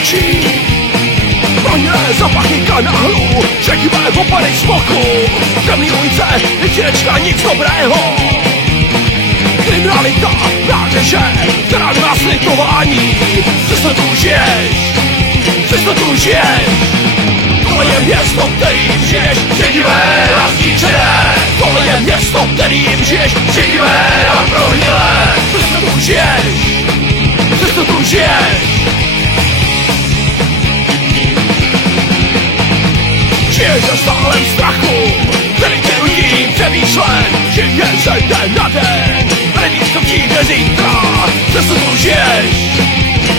očí. Prohnilé zapachy kanálu, šedivé opady smoku. Temný ulice, jedinečná, nic dobrého. Kriminalita, mládeže, která nemá slitování. Přesto tu žiješ, přesto tu žiješ. Tohle je město, kterým žiješ, šedivé a zničené. Tohle je město, kterým žiješ, šedivé a prohnilé. Přesto tu žiješ, přesto tu žiješ. Žiješ ve stálem strachu, který tě nutí přemýšlet. Žiješ ze den na den, a nevíš, co přijde zítra. Přesto tu žiješ,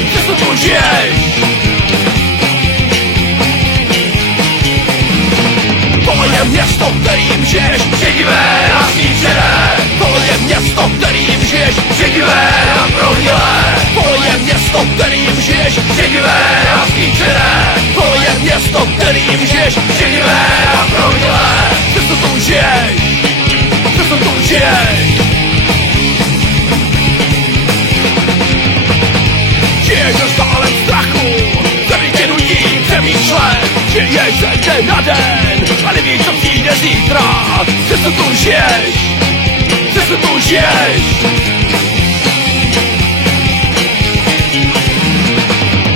přesto tu žiješ. Tohle je město, kterým žiješ, šedivé a zničené. Tohle je město, kterým žiješ, šedivé a prohnilé. Tohle je město, kterým žiješ, šedivé a zničené. Tohle je město, kterým žiješ, šedivé a prohnilé. Přesto tu žiješ, přesto tu žiješ. Žiješ ve stálem strachu, který tě nutí přemýšlet. Žiješ ze den na den a nevíš, co přijde zítra. Přesto tu žiješ, přesto tu žiješ.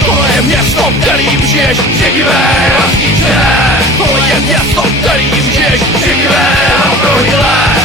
Tohle je město, kterým žiješ, šedivé a zničené. Tohle je město, kterým žiješ, šedivé a prohnilé.